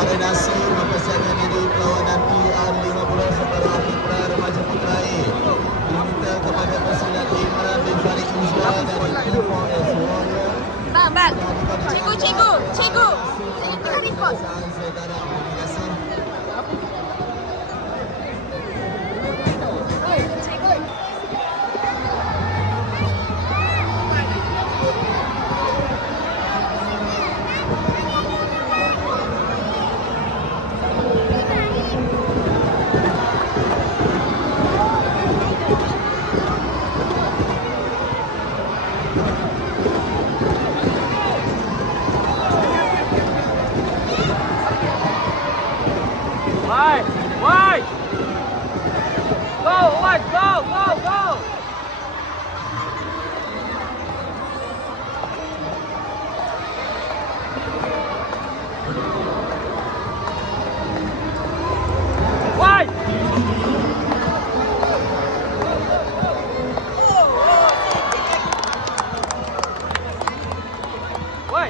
Arenasi mempersiapkan diri perlawanan PR50 separuh akhir pra remaja putra A. Diminta kepada pesilat Imran bin Farid Izwa dari P4S Warrior. Bang, cikgu. Ini tengah rekod. Terima kasih. Why? Go, Owen, go! Why? Why?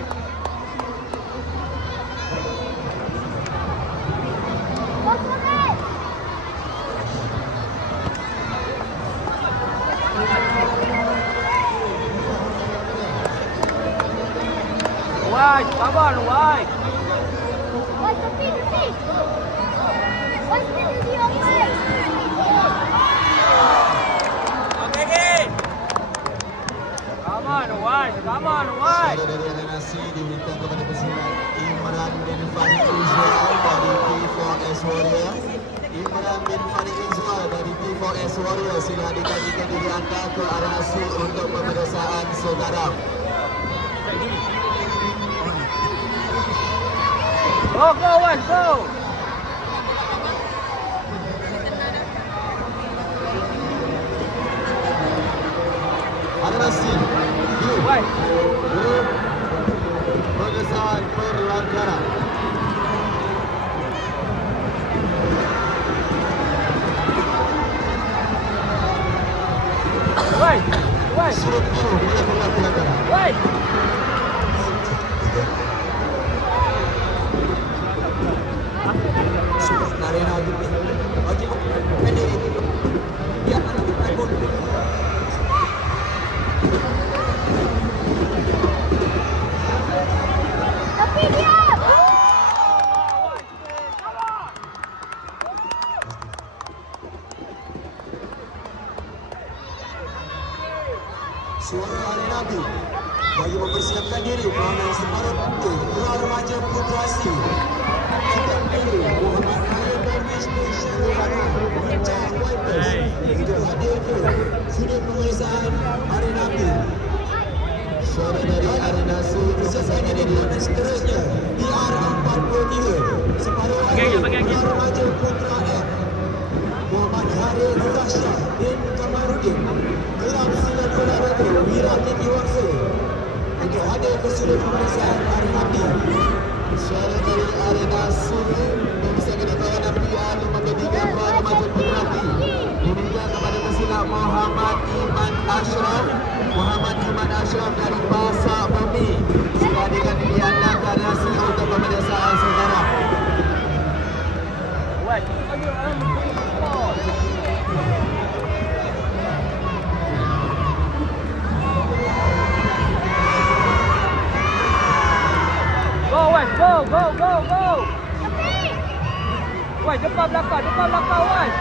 Why? Come on, why? What's the thing? What's the video play? Come on, why? Dari Arenasi diminta kepada pesilat Imran bin Farid Izwa dari P4S Warrior. Imran bin Farid Izwa dari P4S Warrior, sila adik-adik diri anda ke Arenasi untuk pemeriksaan saudara. Go, Owen, go! Arenasi, Why? pemeriksaan pelanggaran. Why? Surat biru melakukan pelanggaran. Why? Arena Tapi diam! Suara Arena B bagi mempersiapkan diri perlawanan separuh waktu pra remaja putra C. Kita pilih Muhammad Khalil Darwish bin Syarul Hadi Mencah Wipers untuk hadir ke sudut pemeriksaan Arena B. Suara dari Arena C bersiapkan diri dan seterusnya PR43 separuh waktu pra remaja putra F. Muhammad Harith Zahsyah bin Kamarudin Kelab Silat Olahraga Wira Tinggi Wangsa untuk hadir ke sudut pemeriksaan Arena B. Suara dari Arena C memisahkan kawanan PR53 pra remaja putra B diminta kepada pesilat Muhammad Iman Ashraf dari Pasak Bumi. Sila dengan diri anda ke Arena C untuk pemeriksaan saudara. Why? Go, Wes, go! Why, depan belakang, Wes!